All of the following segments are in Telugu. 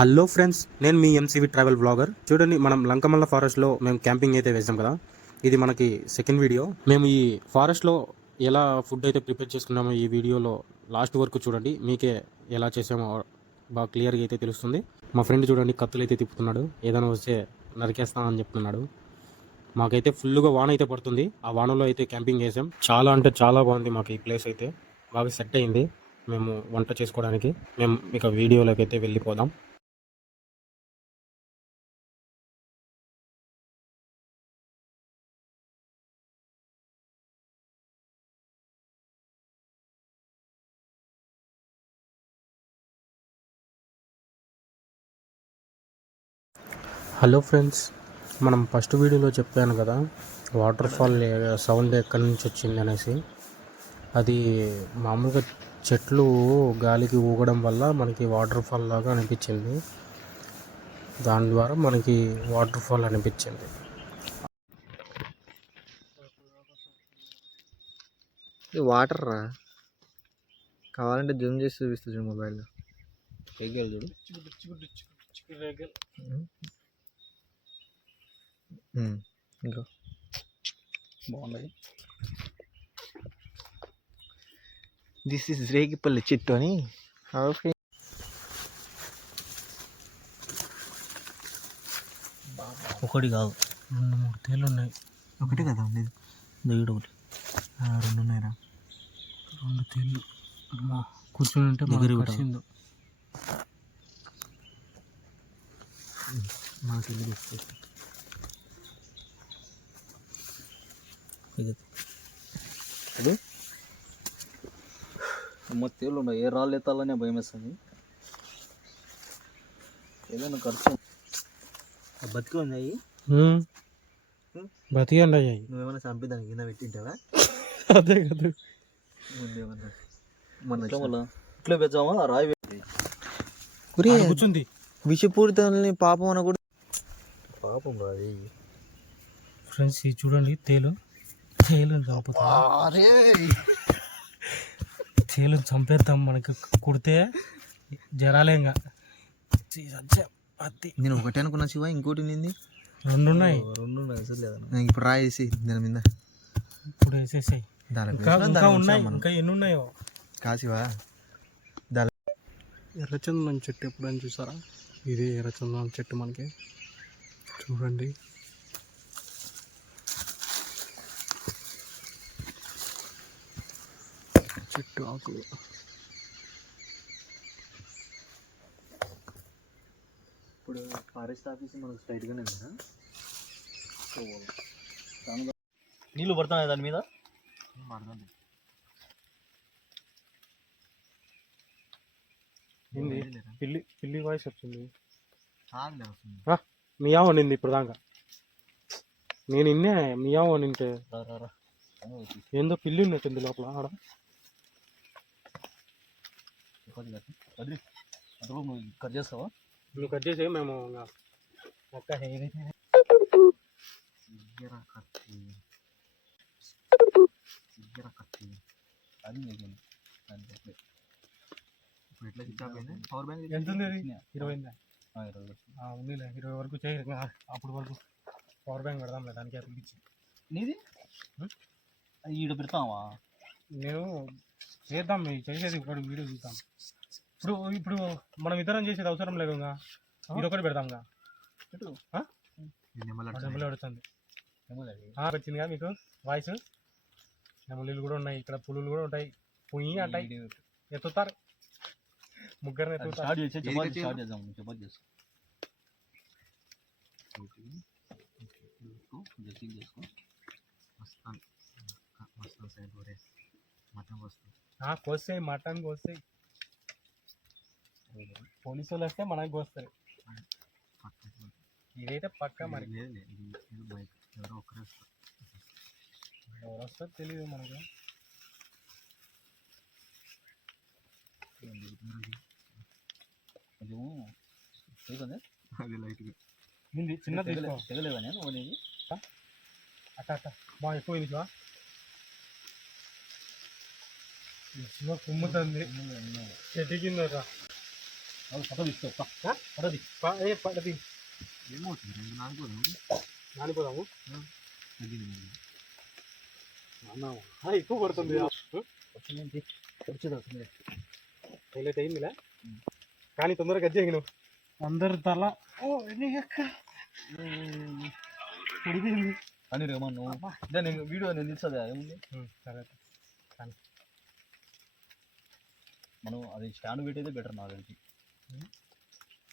హలో ఫ్రెండ్స్ నేను మీ ఎంసీవి ట్రావెల్ బ్లాగర్ చూడండి మనం లంకమల్ల ఫారెస్ట్లో మేము క్యాంపింగ్ అయితే వేసాం కదా. ఇది మనకి సెకండ్ వీడియో మేము ఈ ఫారెస్ట్లో ఎలా ఫుడ్ అయితే ప్రిపేర్ చేసుకున్నామో ఈ వీడియోలో లాస్ట్ వరకు చూడండి. మీకే ఎలా చేసామో బాగా క్లియర్గా అయితే తెలుస్తుంది. మా ఫ్రెండ్ చూడండి కత్తులు అయితే తిప్పుతున్నాడు. ఏదైనా వస్తే నరికేస్తా అని చెప్తున్నాడు. మాకైతే ఫుల్గా వాన అయితే పడుతుంది. ఆ వానలో అయితే క్యాంపింగ్ చేసాం. చాలా అంటే చాలా బాగుంది మాకు ఈ ప్లేస్ అయితే. బాగా సెట్ అయింది. మేము వంట చేసుకోవడానికి. మేము ఇక వీడియోలోకి అయితే వెళ్ళిపోదాం. హలో ఫ్రెండ్స్ మనం ఫస్ట్ వీడియోలో చెప్పాను కదా వాటర్ ఫాల్ సౌండ్ ఎక్కడి నుంచి వచ్చింది అనేసి. అది మామూలుగా చెట్లు గాలికి ఊగడం వల్ల మనకి వాటర్ ఫాల్ లాగా అనిపించింది. దాని ద్వారా మనకి వాటర్ ఫాల్ అనిపించింది. ఇది వాటర్ రా. కావాలంటే జూమ్ చేసి చూపిస్తా చూడు మొబైల్లో. చూడు. ఇంకో. బాగున్నాయి. దిస్ ఇస్ రేగిపల్లి చెట్టు అని. ఓకే ఒకటి కాదు రెండు మూడు తేళ్ళు ఉన్నాయి. ఒకటే కదా ఉండేది దగ్గర ఒకటి. రెండు ఉన్నాయిరా? రెండు తేళ్ళు కూర్చొని ఉంటే దగ్గర. కరిచింది. మాకు అది? అమ్మ ఉన్నాయి ఏ రాళ్ళు ఎత్తాలనే భయం వేస్తుంది. ఏదైనా ఖర్చు బతికి ఉన్నాయి. బతికండి అయ్యాయి నువ్వేమైనా చంపి దాని కింద పెట్టింటావా? అదే కదా. ముందేమన్నా. మన ఇట్లా ఇట్లా పెంచామా రాయి ఆడ కూర్చుంది. విషపూరితాలని పాపం అనకూడదు. పాపం రాది ఫ్రెండ్స్ ఇది చూడండి తేలు. తేలుని చంపుతా తేలుని చంపేద్దాం మనకి కుడితే. జరాలేంగా పత్తి. నేను ఒకటే అనుకున్నా శివ ఇంకోటి నింది రెండు ఉన్నాయి రెండు ఉన్నాయి అసలు ఇప్పుడు రాయేసి దాని మీద. ఇప్పుడు వేసేసాయి. దాని ఇంకా ఉన్నాయి ఇంకా ఎన్ని ఉన్నాయో. కాసివా ఎర్రచందనం చెట్టు ఎప్పుడైనా చూసారా? ఇదే ఎర్రచందనం చెట్టు మనకి. చూడండి. చెట్టు ఆకులు ఇప్పుడు ఫారెస్ట్ ఆఫీస్ మనకు స్ట్రైట్ గానే ఉందా? నీళ్ళు పడుతున్నాయి దాని మీద? ఏంది? పిల్లి పిల్లి వాయిస్ వచ్చింది మియావ్ అనింది ఇప్పుడు దాకా నేను ఇన్నే మియావ్ అనింటే. రా రా రా. ఏందో పిల్లి ఉన్నట్టుంది లోపల ఆడ. వదిలి అందులో నువ్వు కట్ చేస్తావా? నువ్వు కట్ చేసే మేము ఇంకా మొక్క ఏదైతే అది దాని. ఇప్పుడు ఎట్లా అయింది? పవర్ బ్యాంక్ ఎంత ఉంది? ఇరవై ఇరవై ఉందిలే ఇరవై వరకు చేయి అప్పుడు వరకు పవర్ బ్యాంక్ పెడదాంలే దానికి అతికిచ్చి నీది? ఈడ పెడతావా? నేను చేద్దాం మేము చేసేది ఇప్పుడు వీడియో చూద్దాం ఇప్పుడు ఇప్పుడు మనం ఇతరం చేసేది అవసరం లేదు ఇంకా ఇది ఒకటి పెడదాం ఇంకా పెట్టు డబ్బులు పడుతుంది. వచ్చిందిగా మీకు వాయిస్ నెమలీలు కూడా ఉన్నాయి ఇక్కడ పులులు కూడా ఉంటాయి పుయ్యి అంటాయి. ఎత్తుతారు ముగ్గురిని అది ఎత్తుతారు చేసుకో సైడ్ మటన్ వస్తాను కోస్తాయి మటన్ కోస్తాయి పోలీసు వాళ్ళు వస్తే మనకి కోస్తారు ఇదైతే పక్క మరి. ఎవరో ఒకరే వస్తారు. ఎవరు వస్తారో తెలియదు మనకు. అది లైట్గా చిన్న తెగలేదా నేను? అట్ట అట్ట బాగా ఎక్కువ శివ కుమ్ముతుంది చెట్టు కింద ఫోటో తీ పడది ఏమవుతుంది? రెండు నానిపోదాము తగ్గింది ఎక్కువ పడుతుంది. వచ్చింది వచ్చేది. వస్తుంది హైలైట్ అయిందిలే. కానీ తొందరగా గజ్జేగి నువ్వు అందరు తల. ఓ పడిపోయింది. కానీ రేమా నువ్వు నేను వీడియో నేను తీస్తుందా ఏముంది? సరే మనం అది స్టాండ్ పెట్టేదే బెటర్ నాకు తెలిసి.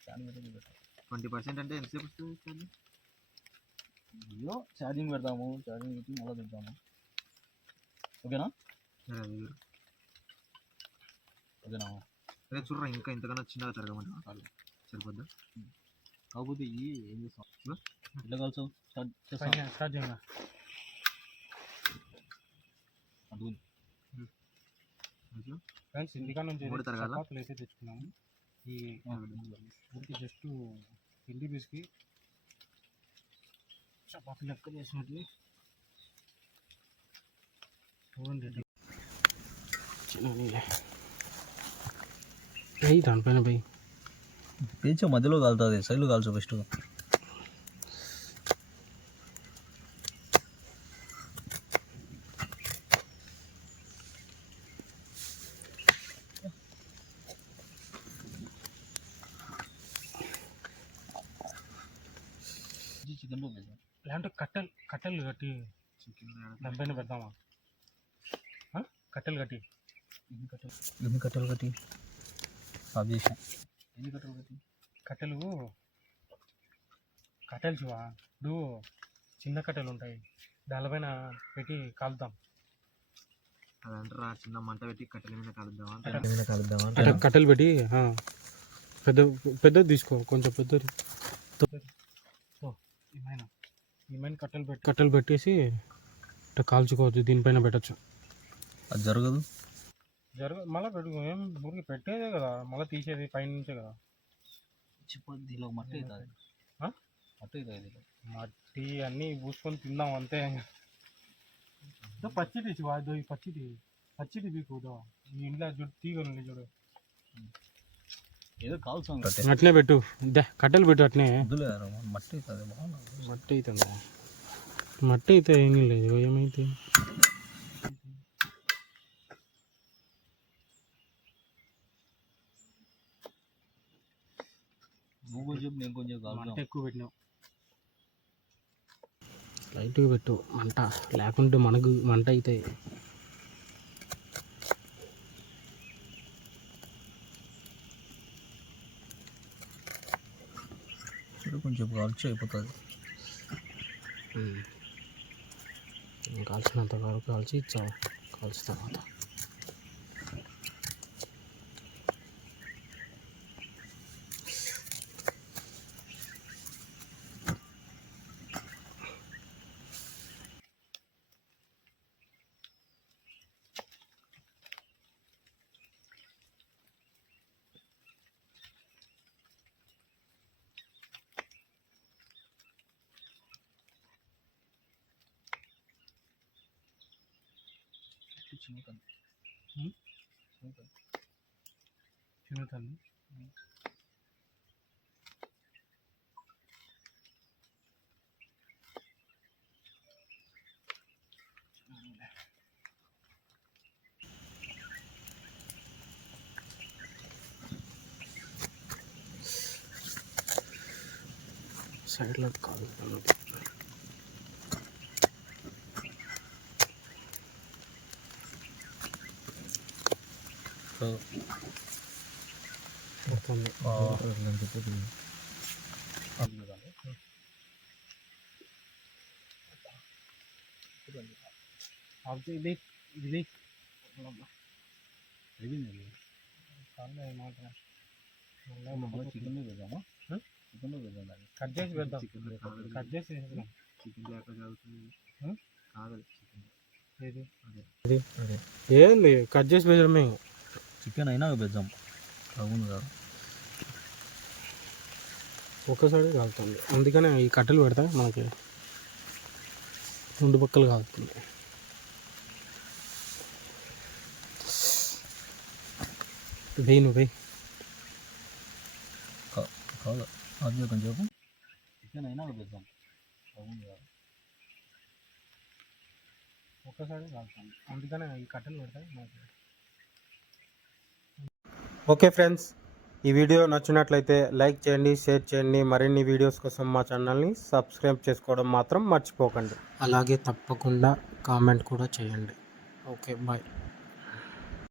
స్టాండ్ పెట్టేదే బెటర్ ట్వంటీ పర్సెంట్ అంటే ఎంతసేపు వస్తుంది వీడియో ఛార్జింగ్ పెడతాము ఛార్జింగ్ పెట్టి మళ్ళీ పెడతాము ఓకేనా. ఓకేనా? అదే చూడరా ఇంకా ఇంతకన్నా చిన్నగా తిరగమంటా సరిపోద్దా? కాకపోతే ఈ ఏం చేస్తాం? ఎట్లా కాల్చు? స్టార్ట్ చేస్తాం స్టార్ట్ చేయండి. అది అట్లా? ఫ్రెండ్స్ ఇంటికాడ నుంచి? చపాతీలు అయితే తెచ్చుకున్నాము. ఈ ఊరికి జస్ట్ పిండి పీస్కి చపాతీ లెక్క చేసినట్టు. చూడండి దానిపైన వెయ్యి పేచ మధ్యలో కాలుతుంది సైడ్లో కాల్చు ఫస్ట్ లేదంటే కట్టెలు కట్టెలు కట్టి దానిపైన పెడదామా? కట్టెలు కట్టి. ఎన్ని కట్టలు? ఎన్ని కట్టలు కట్టి? ఆఫ్ చేసాం ఎన్ని కట్టలు కట్టి? కట్టెలు కట్టెలు చూవా? ఇప్పుడు చిన్న కట్టెలు ఉంటాయి. దానిపైన పెట్టి కాలుతాం అదంటారా చిన్న మంట పెట్టి కట్టెల మీద కలుద్దామా కట్టెల మీద కలుద్దామా అంటే కట్టెలు పెట్టి పెద్ద పెద్దది తీసుకో కొంచెం పెద్దది. ఏమైనా ఏమైనా కట్టెలు పెట్టి. కట్టెలు పెట్టేసి ఇట్లా కాల్చుకోవచ్చు దీనిపైన పెట్టచ్చు. అది జరగదు? జరగ మళ్ళీ పెట్టు ఏం ఊరికి పెట్టేదే కదా మళ్ళీ తీసేది పైన నుంచే కదా. చిప్పది దీనిలో మట్టి అవుతుంది? మట్టి అవుతుంది మట్టి అన్నీ పూసుకొని తిందాం అంతే. పచ్చిది చూడు అదో ఈ పచ్చిది. పచ్చిది బీకుదో ఈ ఇంట్లో చూడు తీగలు చూడు. ఏదో అట్నే పెట్టు. దే కట్టెలు పెట్టు అట్నే. మట్టి మట్టి అవుతుంది మట్టి అయితే ఏమీ లేదు ఏమైతే? నువ్వు కొంచెం నేను కొంచెం మంట కాల్చాం ఎక్కువ పెట్టినావు. లైట్గా పెట్టు మంట. లేకుంటే మనకు మంట అవుతాయి కొంచెం కాల్చి అయిపోతుంది. కాల్చినంత వరకు కాల్చి ఇచ్చావు కాల్చి తర్వాత. చిన్నది హ్మ్? చిన్నది చిన్నతల్లి సైడ్లో కాదు మొత్తం అది ఇది ఇది చికెన్లో పెడదామా హ్మ్? చికెన్లో పెడదాం దాన్ని కట్ చేసి పెడదాం చికెన్ కాగదు కట్ చేసి వేసేద్దాం. చికెన్ లేక కాగుతుంది హ్మ్? కాగదు చికెన్ ఏది అదే అదే ఏంది కట్ చేసి వేసడమే చికెన్ అయినా పెద్దాం అవును కాదు. ఒక్కసారి కాలుతుంది. అందుకనే ఈ కట్టెలు పెడతా మనకి రెండు పక్కలు కాలుతుంది. వెయ్యి నువ్వు వెయ్యి కాదు అది కొంచెం చికెన్ అయినా వదిలేద్దాం బాగుంది కదా. ఒక్కసారి కాల్చాను అందుకనే ఈ కట్టెలు పెడతాయి ఓకే ఫ్రెండ్స్ ఈ వీడియో నచ్చినట్లయితే లైక్ చేయండి షేర్ చేయండి. మరిన్ని వీడియోస్ కోసం మా ఛానల్ని సబ్స్క్రైబ్ చేసుకోవడం మాత్రం మర్చిపోకండి. అలాగే తప్పకుండా కామెంట్ కూడా చేయండి. Okay bye.